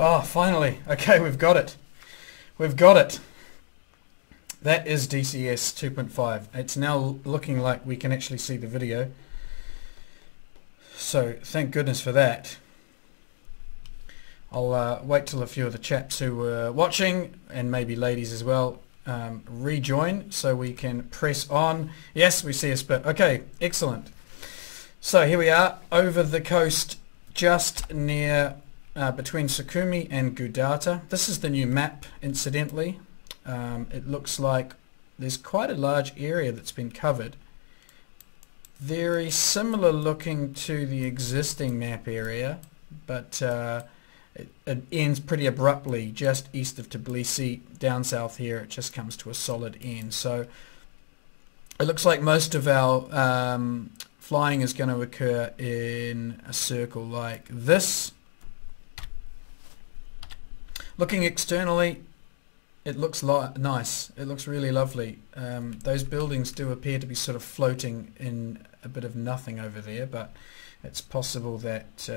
Oh, finally. Okay, we've got it. We've got it. That is DCS 2.5. It's now looking like we can actually see the video. So, thank goodness for that. I'll wait till a few of the chaps who were watching, and maybe ladies as well, rejoin so we can press on. Yes, we see a spit. Okay, excellent. So here we are over the coast, just near between Sukumi and Gudata. This is the new map, incidentally. It looks like there's quite a large area that's been covered. Very similar looking to the existing map area, but it ends pretty abruptly just east of Tbilisi. Down south here it just comes to a solid end. So it looks like most of our flying is going to occur in a circle like this. Looking externally, it looks nice. It looks really lovely. Those buildings do appear to be sort of floating in a bit of nothing over there, but it's possible that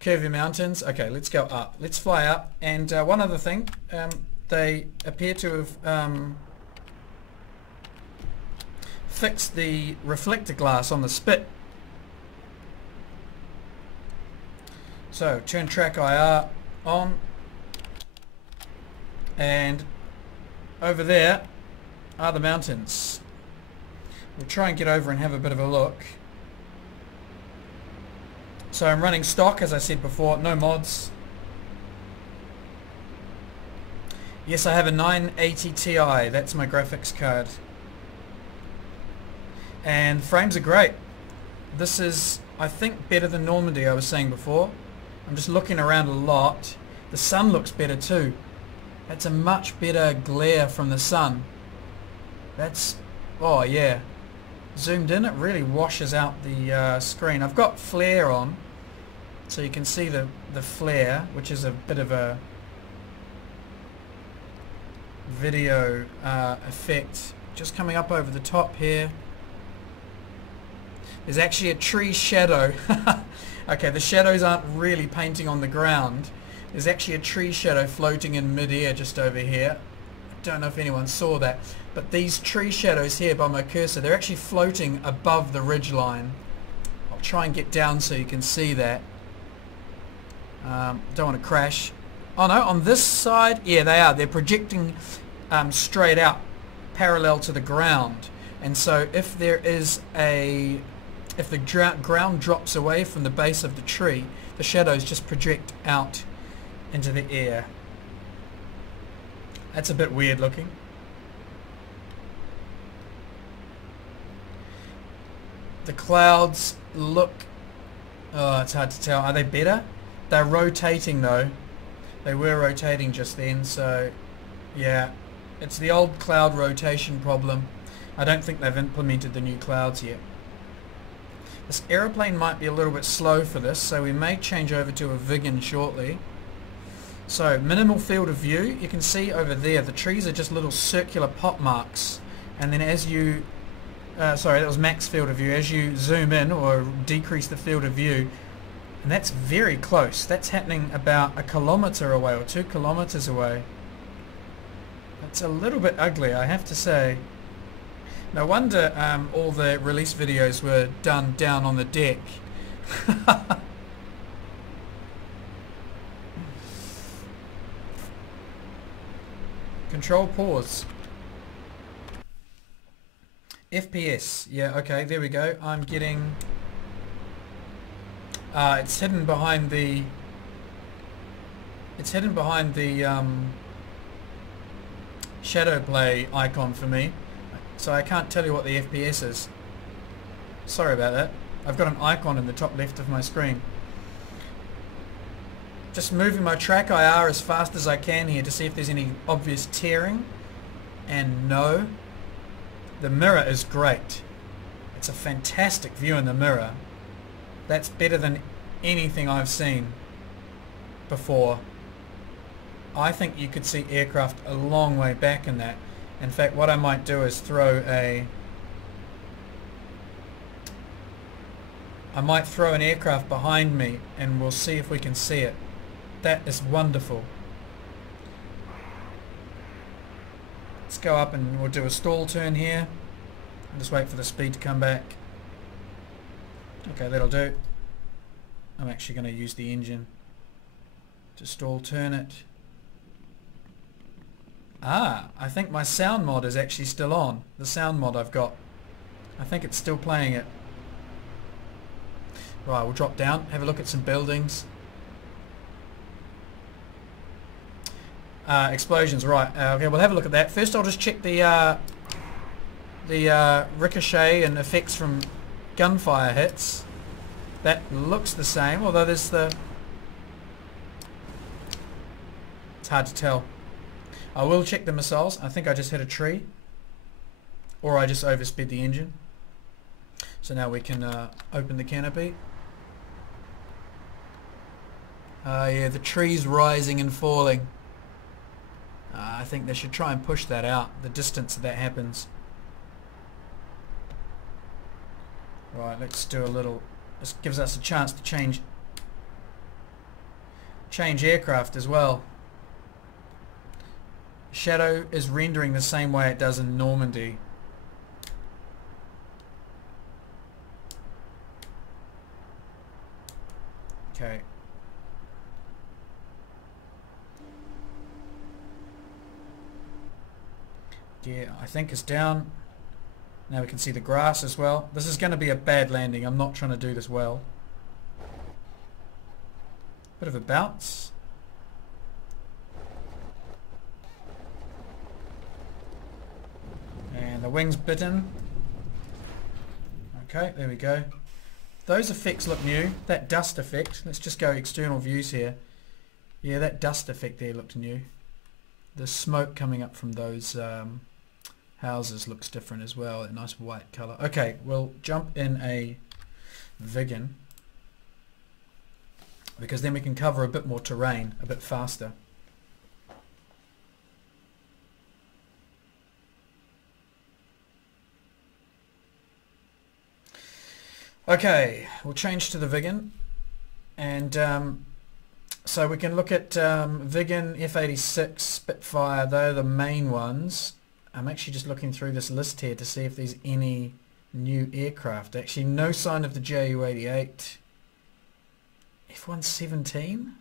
curvy mountains. Okay, let's go up. Let's fly up. And one other thing, they appear to have fixed the reflector glass on the spit. So turn track IR on, and over there are the mountains. We'll try and get over and have a bit of a look. So I'm running stock, as I said before, no mods. Yes, I have a 980 Ti, that's my graphics card. And frames are great. This is, I think, better than Normandy, I was saying before. I'm just looking around a lot. The sun looks better too. That's a much better glare from the sun. That's, oh yeah. Zoomed in, it really washes out the screen. I've got flare on, so you can see the flare, which is a bit of a video effect. Just coming up over the top here. There's actually a tree shadow. Okay, the shadows aren't really painting on the ground. There's actually a tree shadow floating in mid-air just over here. I don't know if anyone saw that. But these tree shadows here by my cursor, they're actually floating above the ridge line. I'll try and get down so you can see that. Don't want to crash. Oh no, on this side, yeah, they are. They're projecting straight out, parallel to the ground. And so if there is a... if the ground drops away from the base of the tree, the shadows just project out into the air. That's a bit weird looking. The clouds look... oh, it's hard to tell. Are they better? They're rotating though. They were rotating just then, so yeah. It's the old cloud rotation problem. I don't think they've implemented the new clouds yet. This aeroplane might be a little bit slow for this, so we may change over to a Viggen shortly. So, minimal field of view. You can see over there, the trees are just little circular pot marks. And then as you... sorry, that was max field of view. As you zoom in or decrease the field of view, and that's very close. That's happening about 1 kilometer away or 2 kilometers away. That's a little bit ugly, I have to say. No wonder all the release videos were done down on the deck. Control pause. FPS. Yeah, okay, there we go. I'm getting... it's hidden behind the... it's hidden behind the shadow play icon for me. So I can't tell you what the FPS is. Sorry about that. I've got an icon in the top left of my screen. Just moving my track IR as fast as I can here to see if there's any obvious tearing. And no. The mirror is great. It's a fantastic view in the mirror. That's better than anything I've seen before. I think you could see aircraft a long way back in that. In fact, what I might do is throw a... I might throw an aircraft behind me and we'll see if we can see it. That is wonderful. Let's go up and we'll do a stall turn here. Just wait for the speed to come back. Okay, that'll do. I'm actually going to use the engine to stall turn it. Ah, I think my sound mod is actually still on. The sound mod I've got. I think it's still playing it. Right, we'll drop down, have a look at some buildings. Explosions, right. Okay, we'll have a look at that. First I'll just check the ricochet and effects from gunfire hits. That looks the same, although there's the... It's hard to tell. I will check the missiles. I think I just hit a tree. Or I just oversped the engine. So now we can open the canopy. Yeah, the tree's rising and falling. I think they should try and push that out, the distance that happens. Right, let's do a little... This gives us a chance to change aircraft as well. Shadow is rendering the same way it does in Normandy. Okay. Yeah, I think it's down. Now we can see the grass as well. This is going to be a bad landing. I'm not trying to do this well. Bit of a bounce. And the wing's bitten. Okay, there we go. Those effects look new. That dust effect. Let's just go external views here. Yeah, that dust effect there looked new. The smoke coming up from those houses looks different as well. A nice white colour. Okay, we'll jump in a Viggen, because then we can cover a bit more terrain a bit faster. Okay, we'll change to the Viggen, and so we can look at Viggen, F-86, Spitfire. They're the main ones. I'm actually just looking through this list here to see if there's any new aircraft. Actually, no sign of the Ju-88. F-117?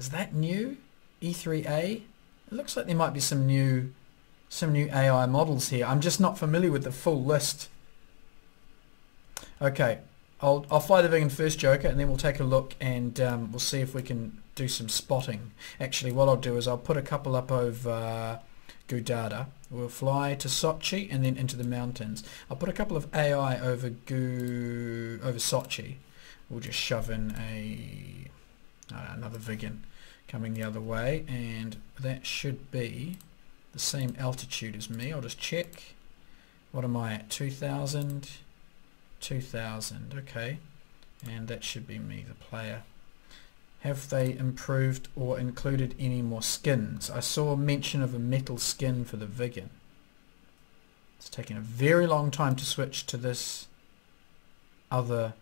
Is that new? E-3A? It looks like there might be some new AI models here. I'm just not familiar with the full list. Okay, I'll fly the Viggen first, Joker, and then we'll take a look and we'll see if we can do some spotting. Actually, what I'll do is I'll put a couple up over Gudada. We'll fly to Sochi and then into the mountains. I'll put a couple of AI over Sochi. We'll just shove in another Viggen coming the other way, and that should be the same altitude as me. I'll just check. What am I at? 2,000? 2,000, okay. And that should be me, the player. Have they improved or included any more skins? I saw mention of a metal skin for the Viggen. It's taken a very long time to switch to this other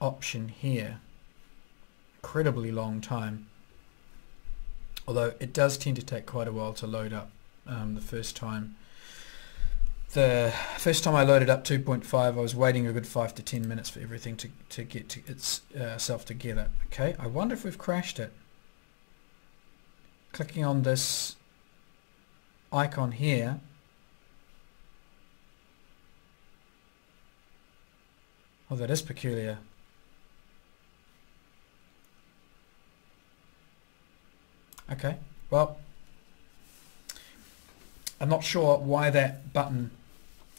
option here. Incredibly long time. Although it does tend to take quite a while to load up the first time. The first time I loaded up 2.5, I was waiting a good 5 to 10 minutes for everything to get to itself together. Okay, I wonder if we've crashed it. Clicking on this icon here. Oh, that is peculiar. Okay, well, I'm not sure why that button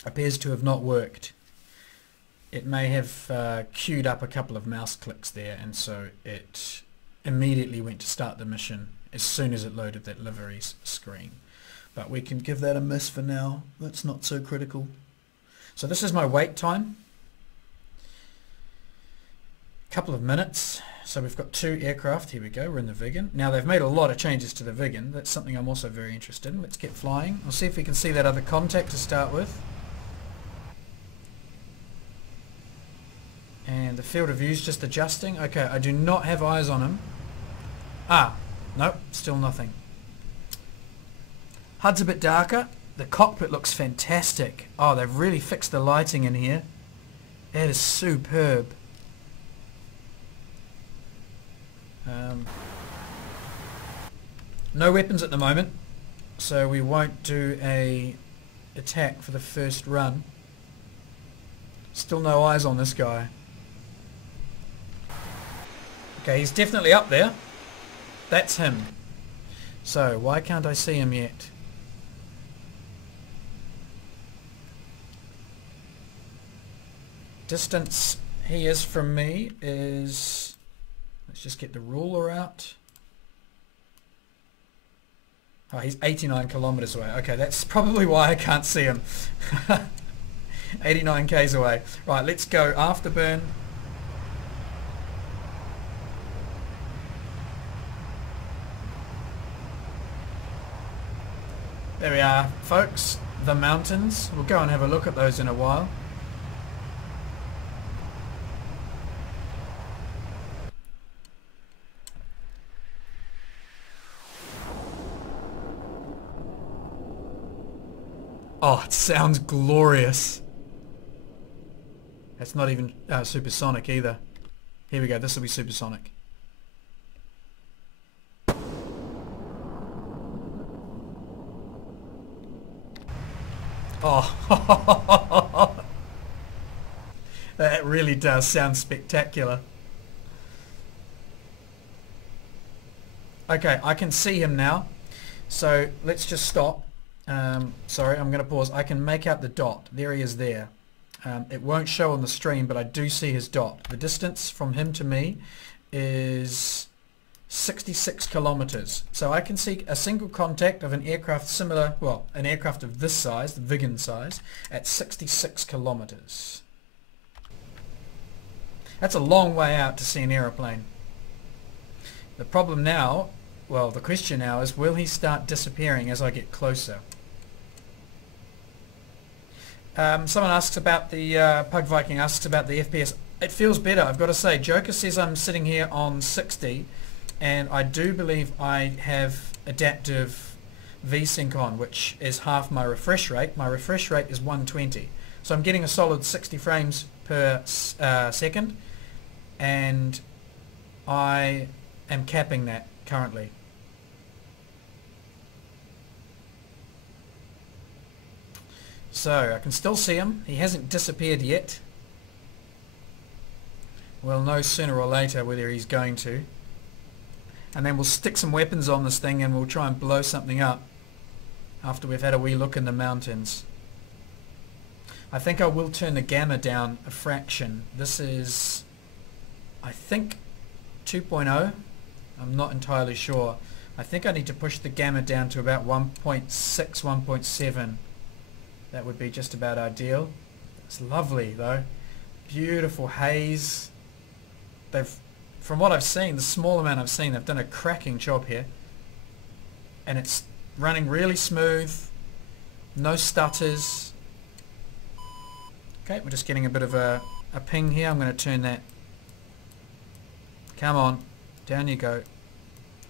appears to have not worked. It may have queued up a couple of mouse clicks there, and so it immediately went to start the mission as soon as it loaded that liveries screen. But we can give that a miss for now. That's not so critical. So this is my wait time. Couple of minutes. So we've got 2 aircraft. Here we go. We're in the Viggen. Now they've made a lot of changes to the Viggen. That's something I'm also very interested in. Let's get flying. We'll see if we can see that other contact to start with. And the field of view is just adjusting. Okay, I do not have eyes on him. Ah, Nope, still nothing. HUD's a bit darker. The cockpit looks fantastic. Oh, they've really fixed the lighting in here. It is superb. No weapons at the moment, so we won't do a attack for the first run. Still no eyes on this guy. Okay, he's definitely up there. That's him. So, why can't I see him yet? Distance he is from me is... Let's just get the ruler out. Oh, he's 89 kilometers away. Okay, that's probably why I can't see him. 89 k's away. Right, let's go afterburn. There we are, folks. The mountains. We'll go and have a look at those in a while. Oh, it sounds glorious. That's not even supersonic either. Here we go, this will be supersonic. Oh, that really does sound spectacular. Okay, I can see him now. So let's just stop. Sorry, I'm going to pause. I can make out the dot. There he is there. It won't show on the stream, but I do see his dot. The distance from him to me is 66 kilometers. So I can see a single contact of an aircraft similar, well, an aircraft of this size, the Viggen size, at 66 kilometers. That's a long way out to see an aeroplane. The problem now, well, the question now is, will he start disappearing as I get closer? Someone asks about the, Pug Viking asks about the FPS. It feels better, I've got to say. Joker says I'm sitting here on 60, and I do believe I have adaptive VSync on, which is half my refresh rate. My refresh rate is 120. So I'm getting a solid 60 frames per second, and I am capping that currently. So I can still see him. He hasn't disappeared yet. We'll know sooner or later whether he's going to. And then we'll stick some weapons on this thing and we'll try and blow something up after we've had a wee look in the mountains. I think I will turn the gamma down a fraction. This is, I think, 2.0. I'm not entirely sure. I think I need to push the gamma down to about 1.6, 1.7. That would be just about ideal. It's lovely though. Beautiful haze. From what I've seen, the small amount I've seen, they've done a cracking job here. And it's running really smooth. No stutters. Okay, we're just getting a bit of a ping here. I'm going to turn that. Come on. Down you go.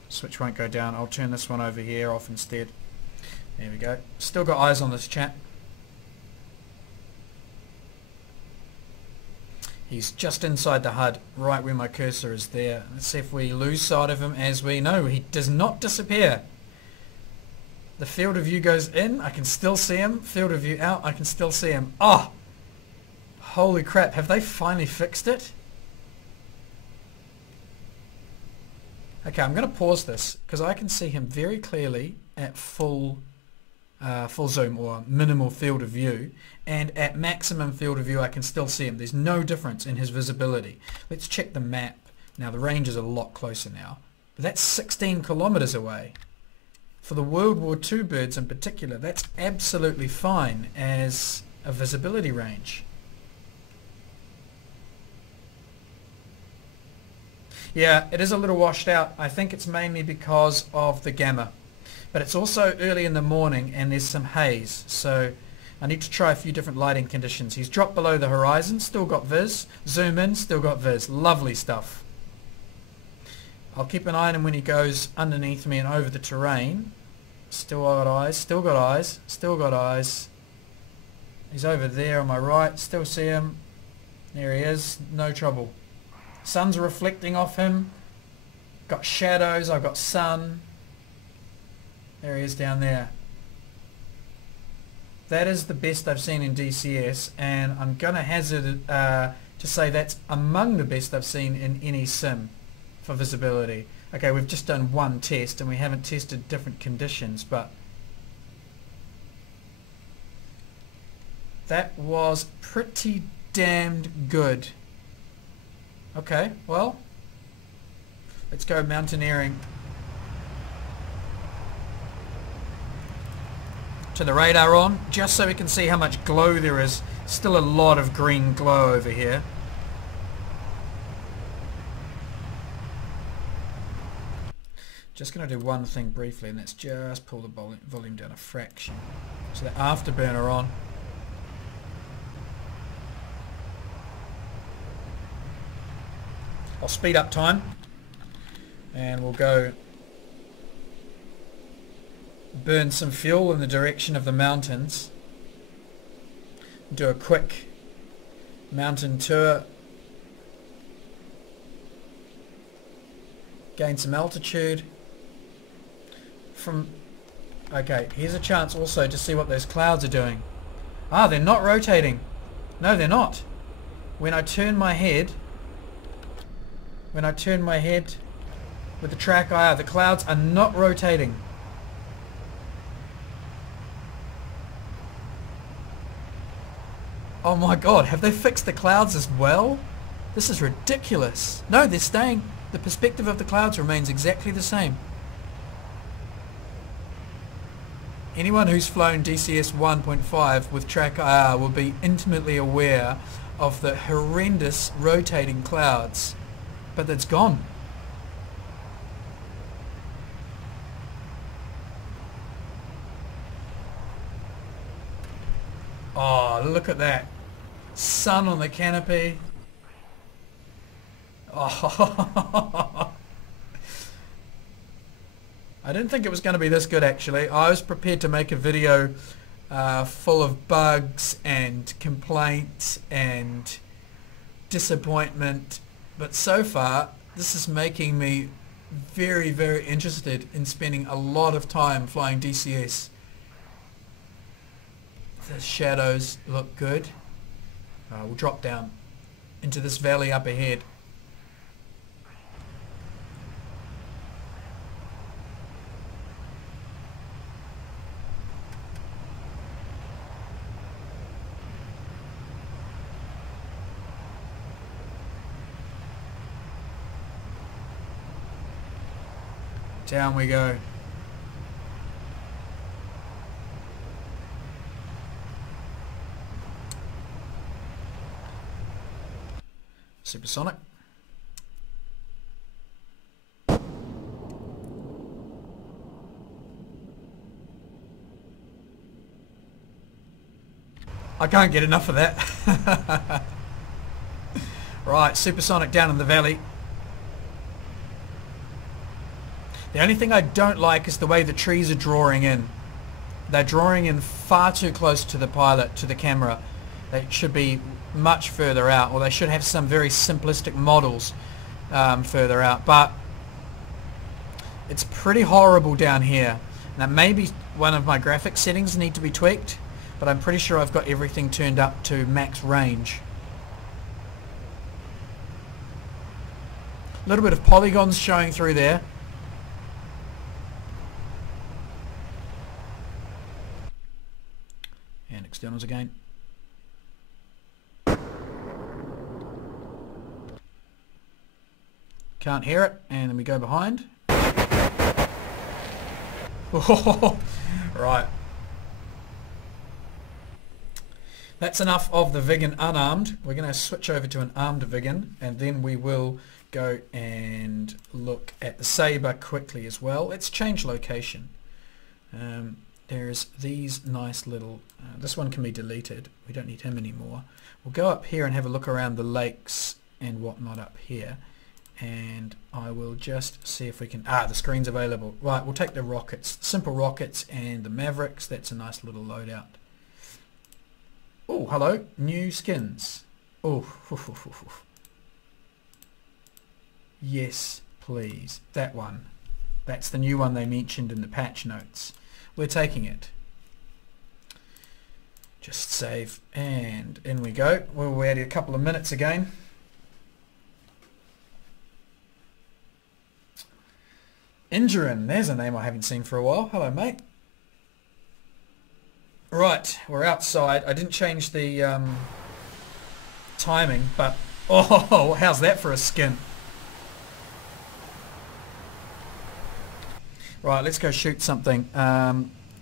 Switch won't go down. I'll turn this one over here off instead. There we go. Still got eyes on this chap. He's just inside the HUD, right where my cursor is there. Let's see if we lose sight of him as we know. He does not disappear. The field of view goes in, I can still see him. Field of view out, I can still see him. Oh! Holy crap, have they finally fixed it? Okay, I'm going to pause this because I can see him very clearly at full zoom or minimal field of view, and at maximum field of view I can still see him. There's no difference in his visibility. Let's check the map. Now the range is a lot closer now, but that's 16 kilometers away. For the World War II birds in particular, that's absolutely fine as a visibility range. Yeah, it is a little washed out. I think it's mainly because of the gamma. But it's also early in the morning and there's some haze, so I need to try a few different lighting conditions. He's dropped below the horizon, still got vis. Zoom in, still got vis. Lovely stuff. I'll keep an eye on him when he goes underneath me and over the terrain. Still got eyes, still got eyes, still got eyes. He's over there on my right, still see him. There he is, no trouble. Sun's reflecting off him. Got shadows, I've got sun. There he is down there. That is the best I've seen in DCS, and I'm going to hazard to say that's among the best I've seen in any sim for visibility. Okay, we've just done one test and we haven't tested different conditions, but that was pretty damned good. Okay, well, let's go mountaineering. To the radar on, just so we can see how much glow there is. Still a lot of green glow over here. Just going to do one thing briefly, and that's just pull the volume down a fraction. So the afterburner on. I'll speed up time and we'll go burn some fuel in the direction of the mountains. Do a quick mountain tour. Gain some altitude. Okay, here's a chance also to see what those clouds are doing. Ah, they're not rotating. No, they're not. When I turn my head with the track IR, the clouds are not rotating. Oh my god, have they fixed the clouds as well? This is ridiculous. No, they're staying. The perspective of the clouds remains exactly the same. Anyone who's flown DCS 1.5 with track IR will be intimately aware of the horrendous rotating clouds. But it's gone. Oh, look at that. Sun on the canopy. Oh. I didn't think it was going to be this good actually. I was prepared to make a video full of bugs and complaints and disappointment, but so far this is making me very, very interested in spending a lot of time flying DCS. The shadows look good. We'll drop down into this valley up ahead. Down we go. Supersonic. I can't get enough of that. Right, supersonic down in the valley. The only thing I don't like is the way the trees are drawing in. They're drawing in far too close to the pilot, to the camera. They should be much further out, or they should have some very simplistic models further out. But it's pretty horrible down here. Now maybe one of my graphics settings need to be tweaked, but I'm pretty sure I've got everything turned up to max range. A little bit of polygons showing through there. And externals again. Can't hear it, and then we go behind. Oh, right. That's enough of the Viggen unarmed. We're going to switch over to an armed Viggen, and then we will go and look at the Sabre quickly as well. Let's change location. There's these nice little... this one can be deleted. We don't need him anymore. We'll go up here and have a look around the lakes and whatnot up here. and I will just see if we can... the screen's available. Right, we'll take the rockets, simple rockets and the Mavericks. That's a nice little loadout. Oh, hello, new skins. Oh, yes, please, that one. That's the new one they mentioned in the patch notes. We're taking it. Just save, and in we go. We'll wait a couple of minutes again. Injurin, there's a name I haven't seen for a while. Hello, mate. Right, we're outside. I didn't change the timing, but oh, how's that for a skin? Right, let's go shoot something.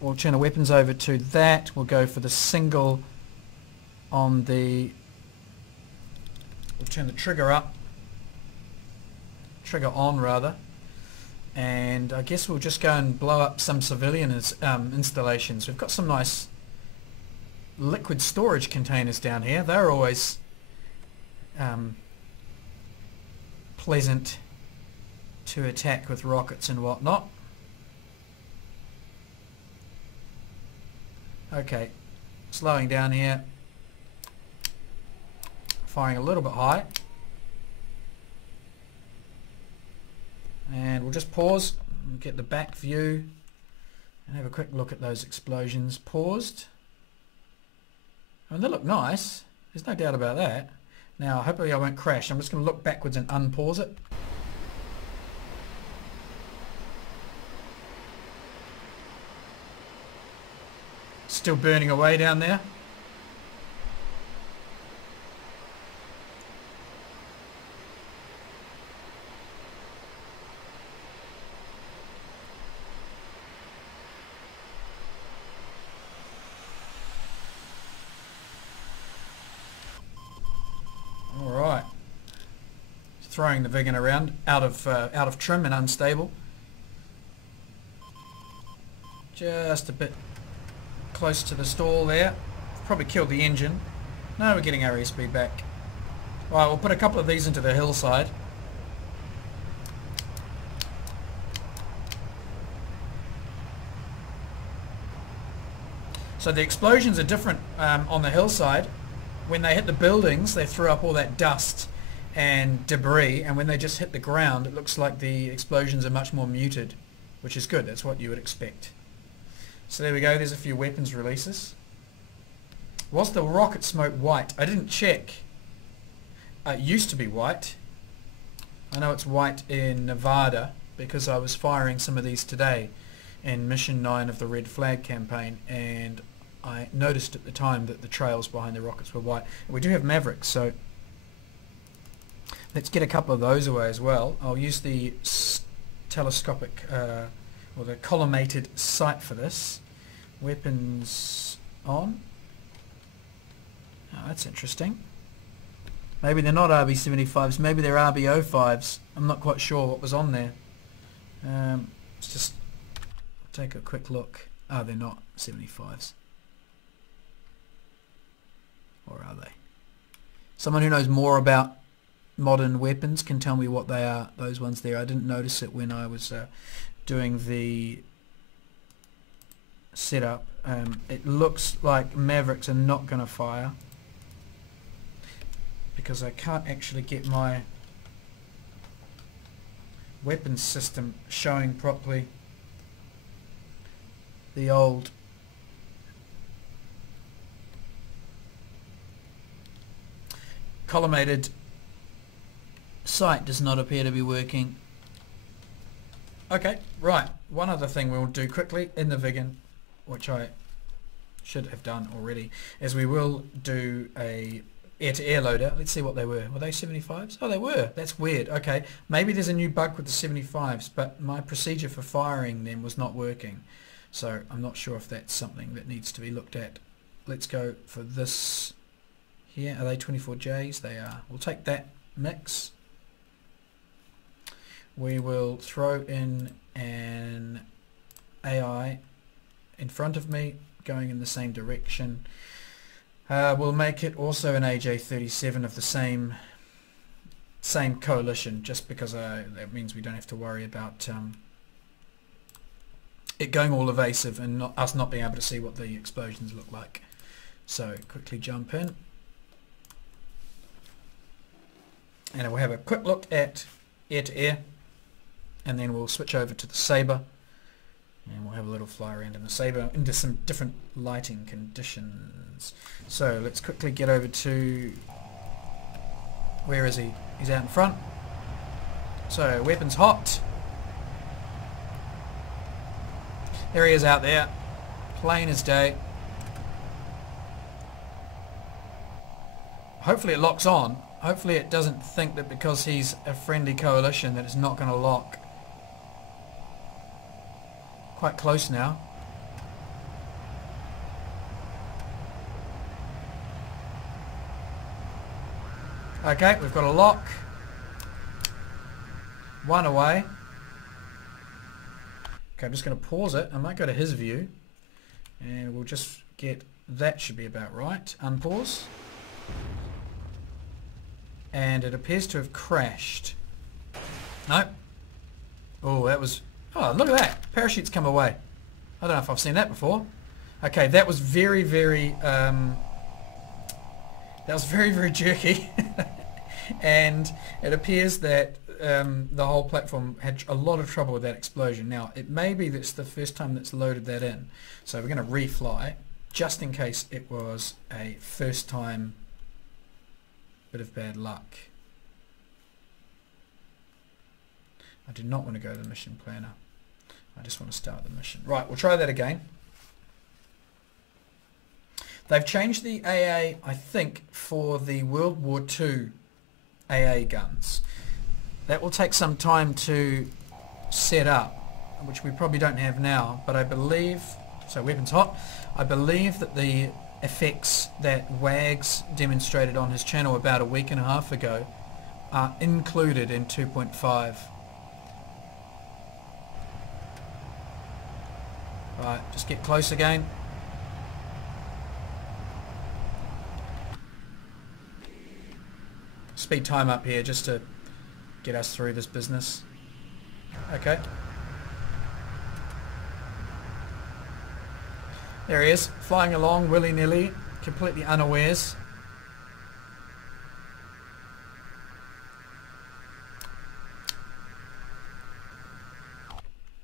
We'll turn the weapons over to that. We'll go for the single on the... We'll turn the trigger up. Trigger on, rather. And I guess we'll just go and blow up some civilian installations. We've got some nice liquid storage containers down here. They're always pleasant to attack with rockets and whatnot. Okay, slowing down here, firing a little bit high, and we'll just pause and get the back view and have a quick look at those explosions. Paused. I mean, they look nice, there's no doubt about that. Now hopefully I won't crash. I'm just going to look backwards and unpause it. Still burning away down there. All right. Throwing the Viggen around, out of trim and unstable. Just a bit close to the stall there. Probably killed the engine. No, we're getting our airspeed back. Right, we'll put a couple of these into the hillside. So the explosions are different on the hillside. When they hit the buildings, they threw up all that dust and debris, and when they just hit the ground, it looks like the explosions are much more muted, which is good. That's what you would expect. So there we go, there's a few weapons releases. Was the rocket smoke white? I didn't check. It used to be white. I know it's white in Nevada because I was firing some of these today in Mission 9 of the Red Flag campaign, and I noticed at the time that the trails behind the rockets were white. And we do have Mavericks, so let's get a couple of those away as well. I'll use the telescopic or the collimated sight for this. Weapons on. Oh, that's interesting. Maybe they're not RB75s, maybe they're RB05s. I'm not quite sure what was on there. Let's just take a quick look. Oh, they're not 75s. Or are they? Someone who knows more about modern weapons can tell me what they are, those ones there. I didn't notice it when I was doing the setup. It looks like Mavericks are not going to fire because I can't actually get my weapons system showing properly the old collimated sight does not appear to be working. Okay, right. One other thing we'll do quickly in the Viggen, which I should have done already, is we will do a air-to-air loader. Let's see what they were. Were they 75s? Oh, they were. That's weird. Okay, maybe there's a new bug with the 75s, but my procedure for firing them was not working. So I'm not sure if that's something that needs to be looked at. Let's go for this here. Are they 24Js? They are. We'll take that mix. We will throw in an AI in front of me going in the same direction. We'll make it also an AJ37 of the same same coalition, just because that means we don't have to worry about it going all evasive and us not being able to see what the explosions look like. So quickly jump in, and we'll have a quick look at air-to-air, and then we'll switch over to the Sabre, and we'll have a little fly around in the Sabre into some different lighting conditions. So let's quickly get over to, where is he? He's out in front. So weapons hot. There he is out there, plain as day. Hopefully it locks on. Hopefully it doesn't think that because he's a friendly coalition that it's not going to lock. Quite close now. Okay, we've got a lock. One away. Okay, I'm just going to pause it. I might go to his view, and we'll just get, that should be about right. Unpause. And it appears to have crashed. No. Oh, that was, oh, look at that. Parachutes come away. I don't know if I've seen that before. Okay, that was very, very jerky. And it appears that the whole platform had a lot of trouble with that explosion. Now, it may be that's the first time that's loaded that in. So we're going to refly, just in case it was a first time bit of bad luck. I do not want to go to the mission planner. I just want to start the mission. Right, we'll try that again. They've changed the AA, I think, for the World War II AA guns. That will take some time to set up, which we probably don't have now, but I believe, so weapons hot, I believe that the effects that Wags demonstrated on his channel about a week and a half ago are included in 2.5. Right, just get close again. Speed time up here just to get us through this business. Okay. There he is, flying along willy-nilly, completely unawares.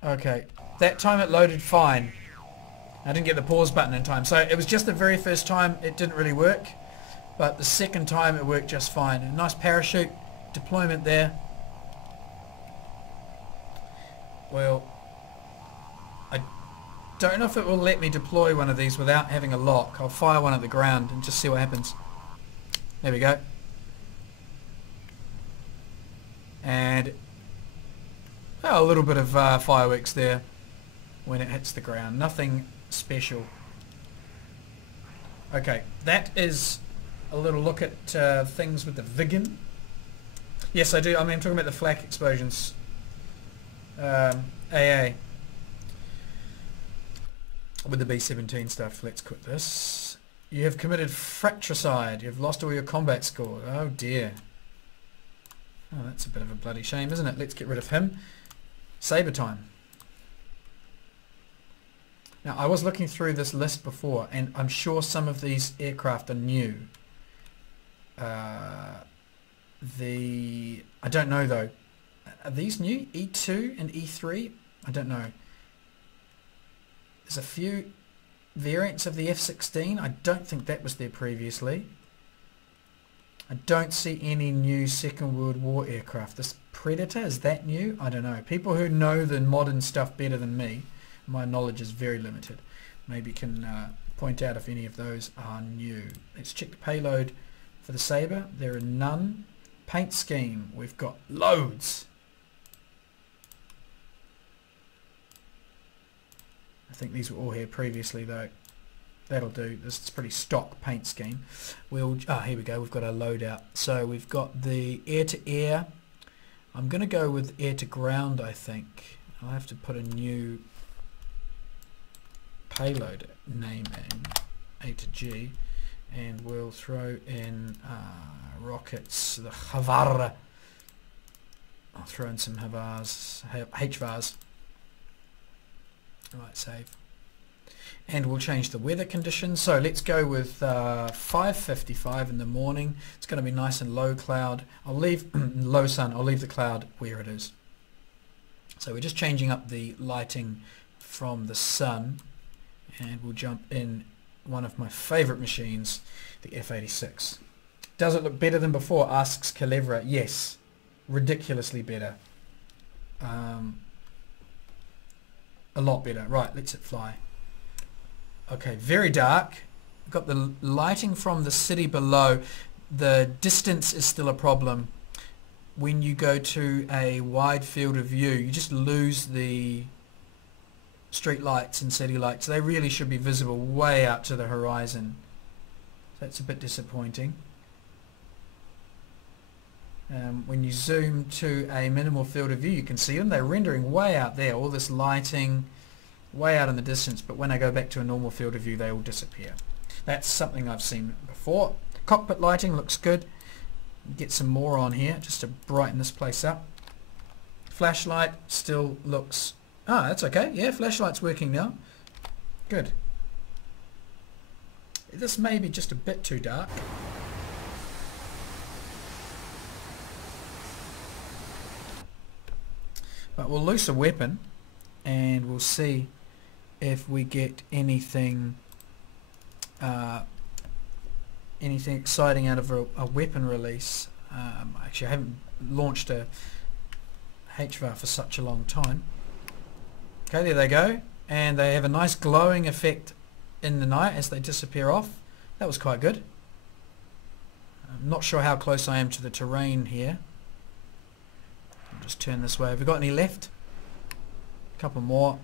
Okay, that time it loaded fine. I didn't get the pause button in time, so it was just the very first time it didn't really work, but the second time it worked just fine. A nice parachute deployment there. Well, I don't know if it will let me deploy one of these without having a lock. I'll fire one at the ground and just see what happens. There we go. And oh, a little bit of fireworks there when it hits the ground. Nothing special. Okay, that is a little look at things with the Viggen. Yes, I do. I mean, I'm talking about the Flak explosions. AA. With the B-17 stuff, let's quit this. You have committed fratricide. You've lost all your combat score. Oh dear. Oh, that's a bit of a bloody shame, isn't it? Let's get rid of him. Sabre time. Now, I was looking through this list before, and I'm sure some of these aircraft are new. I don't know though. Are these new? E2 and E3? I don't know. There's a few variants of the F-16. I don't think that was there previously. I don't see any new Second World War aircraft. This Predator, is that new? I don't know. People who know the modern stuff better than me, my knowledge is very limited, maybe can point out if any of those are new. Let's check the payload for the Sabre. There are none. Paint scheme, we've got loads. I think these were all here previously though. That'll do. This is pretty stock paint scheme. We'll, here we go. We've got our loadout. So we've got the air-to-air. I'm going to go with air-to-ground, I think. I'll have to put a new payload name in, A to G, and we'll throw in rockets, the Javar I'll throw in some HVARs. Right, save. And we'll change the weather conditions. So let's go with 5:55 in the morning. It's going to be nice and low cloud. I'll leave low sun. I'll leave the cloud where it is. So we're just changing up the lighting from the sun, and we'll jump in one of my favorite machines, the F86. Does it look better than before? Asks Calevra. Yes, ridiculously better. A lot better. Right, let's hit fly. Okay, very dark. We've got the lighting from the city below. The distance is still a problem. When you go to a wide field of view, you just lose the street lights and city lights. They really should be visible way out to the horizon. That's a bit disappointing. When you zoom to a minimal field of view, you can see them. They're rendering way out there, all this lighting way out in the distance, but when I go back to a normal field of view, they all disappear. That's something I've seen before. Cockpit lighting looks good. Get some more on here just to brighten this place up. Flashlight still looks... Ah, that's okay. Yeah, flashlight's working now. Good. This may be just a bit too dark. But we'll loose a weapon and we'll see if we get anything anything exciting out of a weapon release. Actually, I haven't launched a HVAR for such a long time. Okay, there they go, and they have a nice glowing effect in the night as they disappear off. That was quite good. I'm not sure how close I am to the terrain here. I'll just turn this way. Have we got any left? A couple more.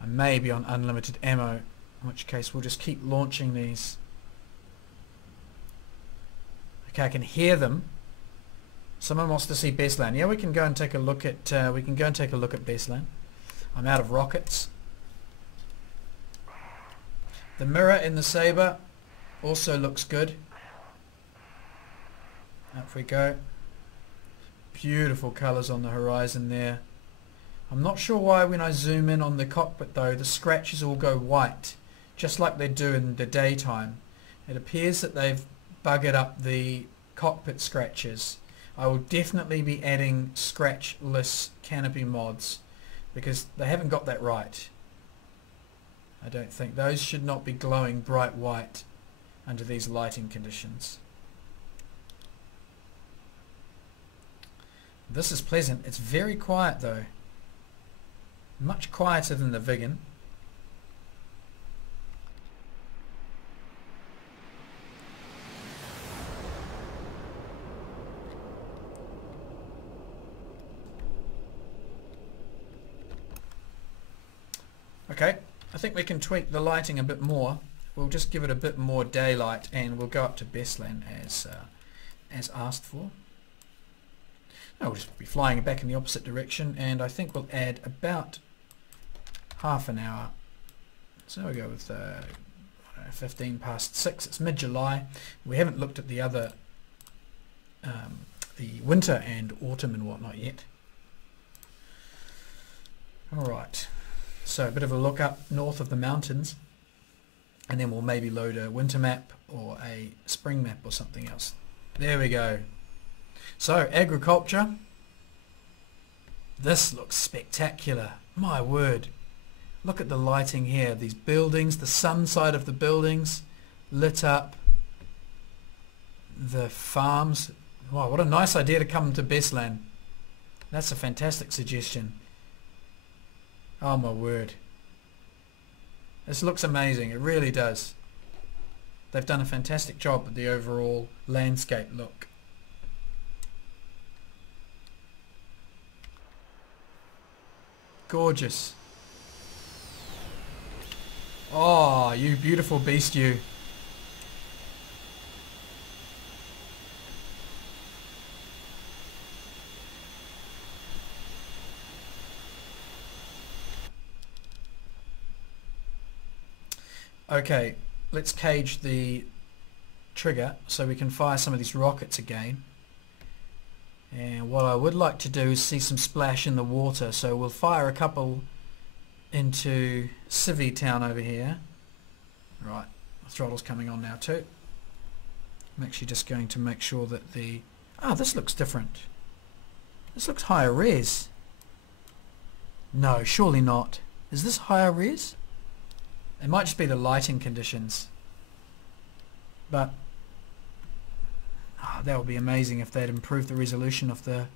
I may be on unlimited ammo, in which case we'll just keep launching these. Okay, I can hear them. Someone wants to see Beslan. Yeah, we can go and take a look at Beslan. I'm out of rockets. The mirror in the Sabre also looks good. Up we go. Beautiful colours on the horizon there. I'm not sure why when I zoom in on the cockpit though, the scratches all go white, just like they do in the daytime. It appears that they've buggered up the cockpit scratches. I will definitely be adding scratchless canopy mods because they haven't got that right. I don't think. Those should not be glowing bright white under these lighting conditions. This is pleasant. It's very quiet though. Much quieter than the Viggen. Okay, I think we can tweak the lighting a bit more. We'll just give it a bit more daylight and we'll go up to Beslan as asked for. Now we'll just be flying back in the opposite direction, and I think we'll add about half an hour. So we'll go with 15 past 6. It's mid-July. We haven't looked at the other the winter and autumn and whatnot yet. Alright, so a bit of a look up north of the mountains, and then we'll maybe load a winter map or a spring map or something else. There we go. So agriculture, this looks spectacular, my word. Look at the lighting here, these buildings, the sun side of the buildings lit up, the farms. Wow, what a nice idea to come to Beslan. That's a fantastic suggestion. Oh my word. This looks amazing, it really does. They've done a fantastic job with the overall landscape look. Gorgeous. Oh, you beautiful beast, you. Okay, let's cage the trigger so we can fire some of these rockets again. And what I would like to do is see some splash in the water, so we'll fire a couple into Civvy Town over here. Right, the throttle's coming on now too. I'm actually just going to make sure that the... Ah, this looks different. This looks higher res. No, surely not. Is this higher res? It might just be the lighting conditions. But that would be amazing if they'd improved the resolution of the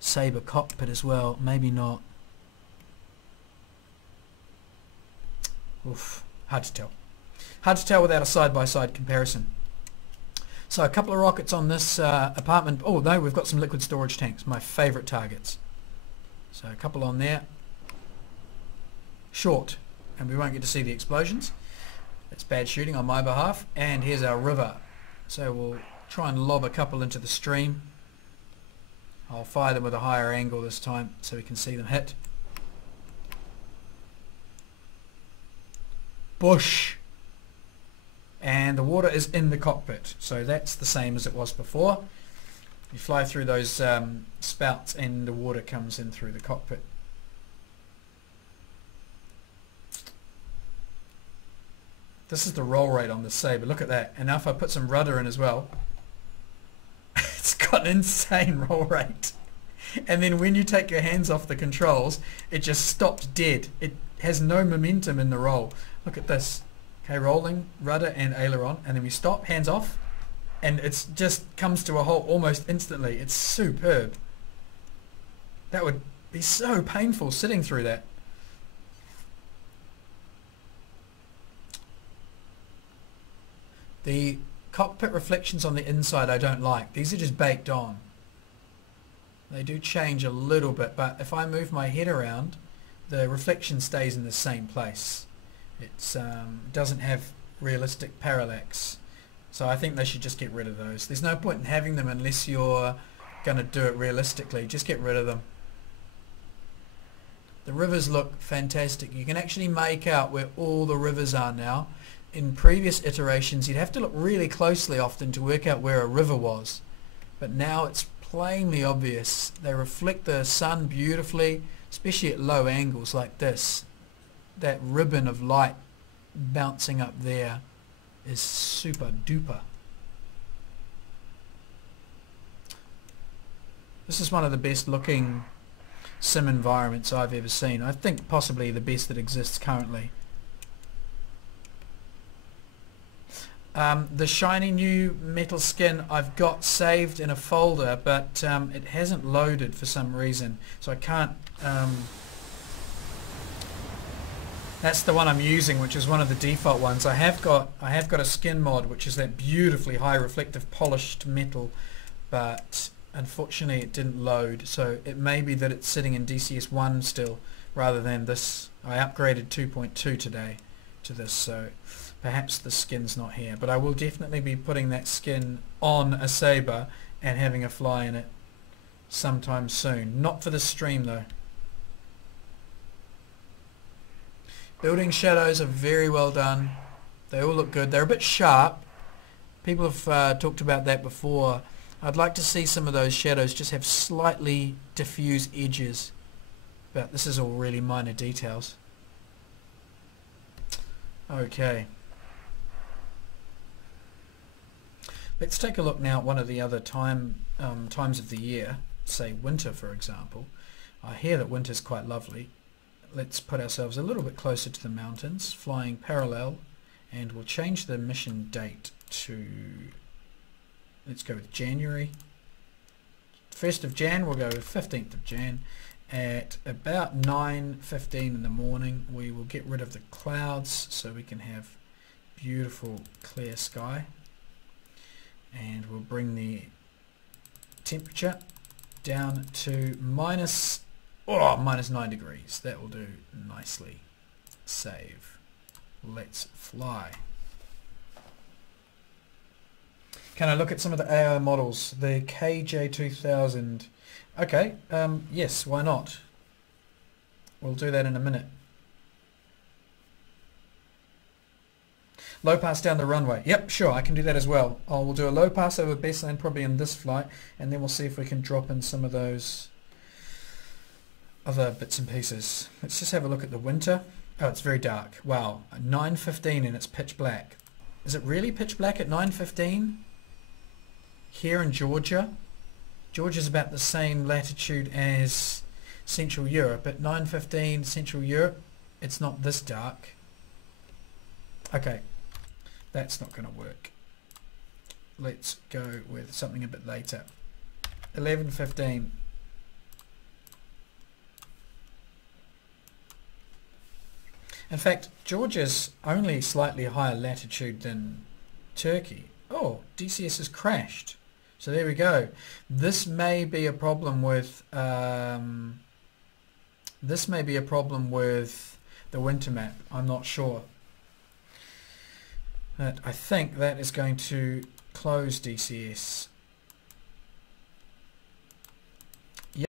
Sabre cockpit as well. Maybe not. Oof, hard to tell. Hard to tell without a side-by-side comparison. So a couple of rockets on this apartment. Oh no, we've got some liquid storage tanks, my favourite targets. So a couple on there. Short, and we won't get to see the explosions. That's bad shooting on my behalf. And here's our river. So we'll try and lob a couple into the stream. I'll fire them with a higher angle this time so we can see them hit. Bush. And the water is in the cockpit, so that's the same as it was before. You fly through those spouts and the water comes in through the cockpit. This is the roll rate on the Sabre. Look at that. And now if I put some rudder in as well, it's got an insane roll rate. And then when you take your hands off the controls, it just stops dead. It has no momentum in the roll. Look at this. Okay, rolling, rudder and aileron, and then we stop, hands off, and it just comes to a halt almost instantly. It's superb. That would be so painful sitting through that. The cockpit reflections on the inside I don't like. These are just baked on. They do change a little bit, but if I move my head around, the reflection stays in the same place. It doesn't have realistic parallax, so I think they should just get rid of those. There's no point in having them unless you're going to do it realistically. Just get rid of them. The rivers look fantastic. You can actually make out where all the rivers are now. In previous iterations you'd have to look really closely often to work out where a river was, but now it's plainly obvious. They reflect the sun beautifully, especially at low angles like this. That ribbon of light bouncing up there is super duper. This is one of the best looking sim environments I've ever seen. I think possibly the best that exists currently. The shiny new metal skin I've got saved in a folder, but it hasn't loaded for some reason, so I can't that's the one I'm using, which is one of the default ones. I have got a skin mod, which is that beautifully high reflective polished metal, but unfortunately it didn't load. So it may be that it's sitting in DCS 1 still, rather than this. I upgraded 2.2 today to this, so perhaps the skin's not here. But I will definitely be putting that skin on a Sabre and having a fly in it sometime soon. Not for the stream though. Building shadows are very well done. They all look good. They're a bit sharp. People have talked about that before. I'd like to see some of those shadows just have slightly diffuse edges. But this is all really minor details. Okay. Let's take a look now at one of the other times of the year. Say winter, for example. I hear that winter's quite lovely. Let's put ourselves a little bit closer to the mountains, flying parallel, and we'll change the mission date to, let's go with January. 1st of Jan, we'll go with 15th of Jan. At about 9:15 in the morning, we will get rid of the clouds so we can have beautiful clear sky. And we'll bring the temperature down to minus 9 degrees. That will do nicely. Save. Let's fly. Can I look at some of the AI models? The KJ2000. Okay, yes, why not? We'll do that in a minute. Low pass down the runway. Yep, sure, I can do that as well. We'll do a low pass over Beslan probably in this flight, and then we'll see if we can drop in some of those other bits and pieces. Let's just have a look at the winter. Oh, it's very dark. Wow, 9:15 and it's pitch black. Is it really pitch black at 9:15? Here in Georgia? Georgia's about the same latitude as Central Europe. At 9:15 Central Europe, it's not this dark. Okay, that's not going to work. Let's go with something a bit later. 11:15. In fact, Georgia's only slightly higher latitude than Turkey. Oh, DCS has crashed. So there we go. This may be a problem with the winter map. I'm not sure. But I think that is going to close DCS.